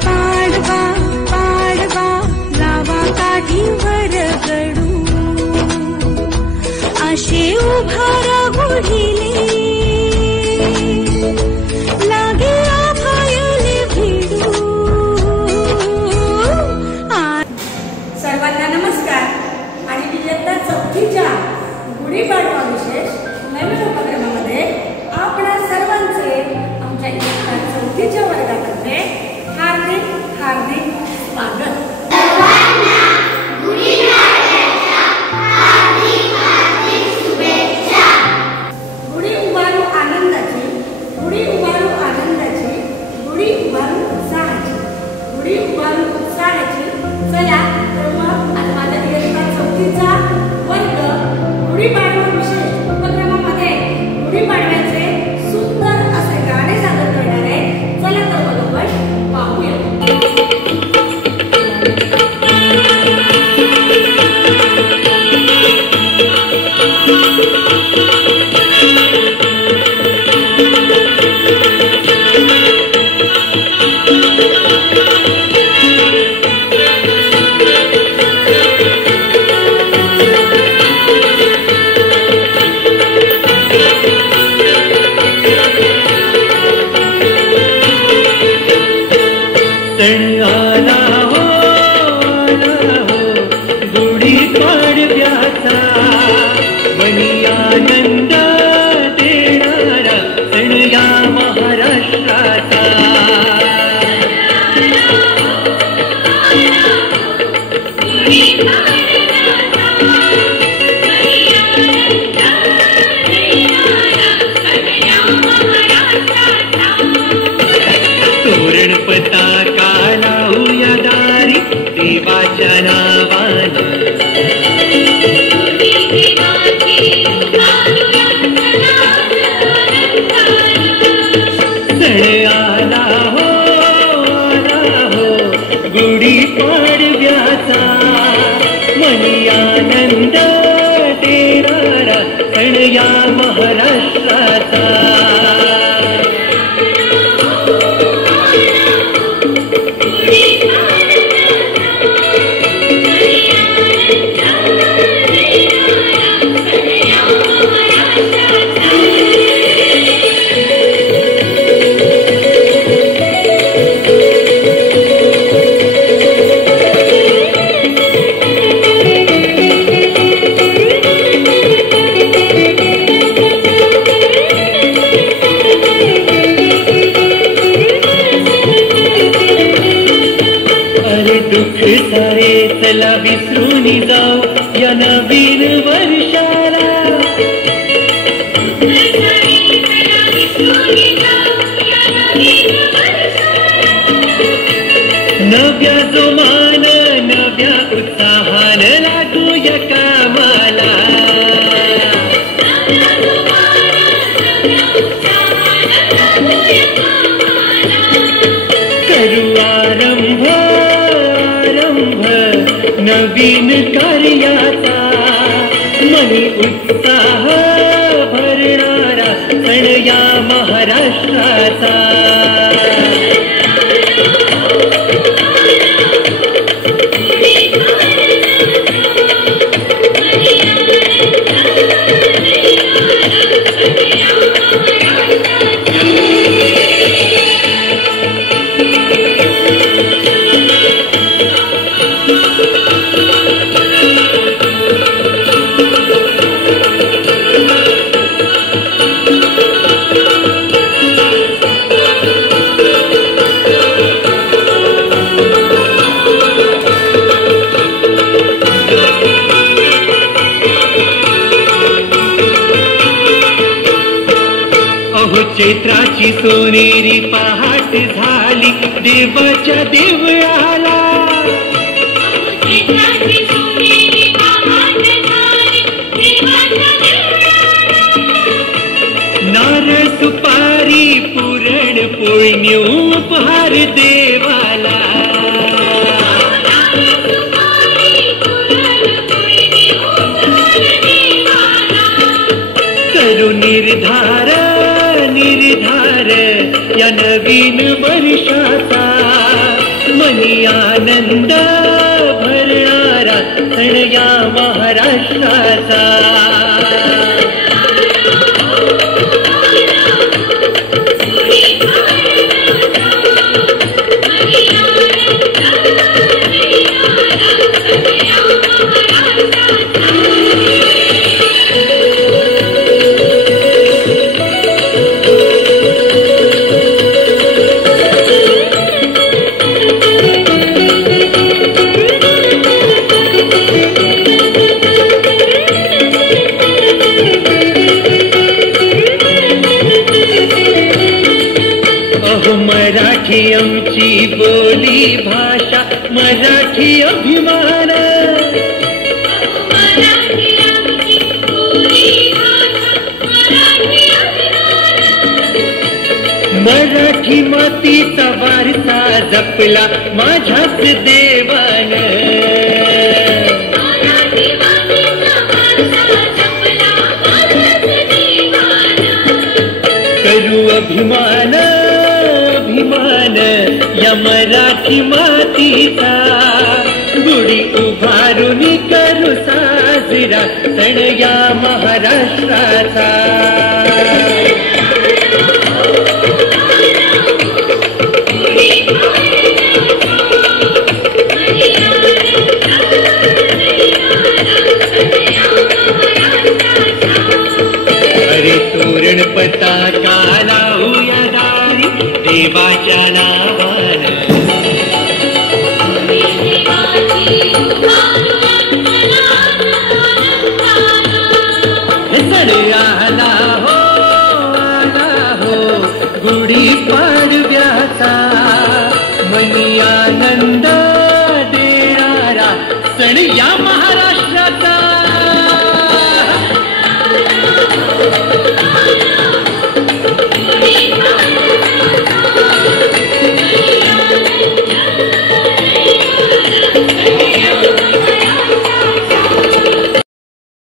पाडवा पाडवा लावा काठीवर गडू आशे उभारा गुढिले लागे आभायले भिडू. सर्वांना नमस्कार आणि इयत्ता 4थीच्या गुढीपाडवा विशेष नवीन उपक्रमामध्ये आपणा सर्वांचे आमच्या इयत्ता 4थीच्या वर्गातर्फे हार्दिक हार्दिक स्वागत. गुढी उभारू आनंदाची, गुढी उभारू आनंदाची, गुढी उभारू उत्साहाची, गुढी उभारू उत्साहाची. चला तर मग आज माझ्या इयत्ता 4थीचा वर्ग गुढीपाडवा विशेष उपक्रमामध्ये गुढीपाडव्याचे सुंदर असे गाणे सादर करणार आहे. चला तर मग आपण पाहूया. विसरून जाऊ या नवीन वर्षाला. नव्या जोमान नव्या उत्साहान लागू या कामाला. करू आरंभ नवीन कार्याचा मनी उत्साह भरणारा सण या महाराष्ट्राचा. चैत्राची सोनेरी पहाट झाली देवाच्या देवळाला. नारळ सुपारी पुरण पोळी उपहार देवाला. करू निर्धार निर्धार या नवीन वर्षाचा मनी आनंद भरणारा सण या महाराष्ट्राचा. मराठी आमची बोली भाषा मराठी अभिमान. मराठी मातीचा वारसा जपला माझ्याच देवान. करू अभिमान अभिमान या मराठी मातीचा. गुढी उभारून करू साजरा सण या महाराष्ट्राचा. अरे तोरण पताका लावूया दारी देवाच्या नावानं. सण आला हो गुढी पाडव्याचा. मनी आनंद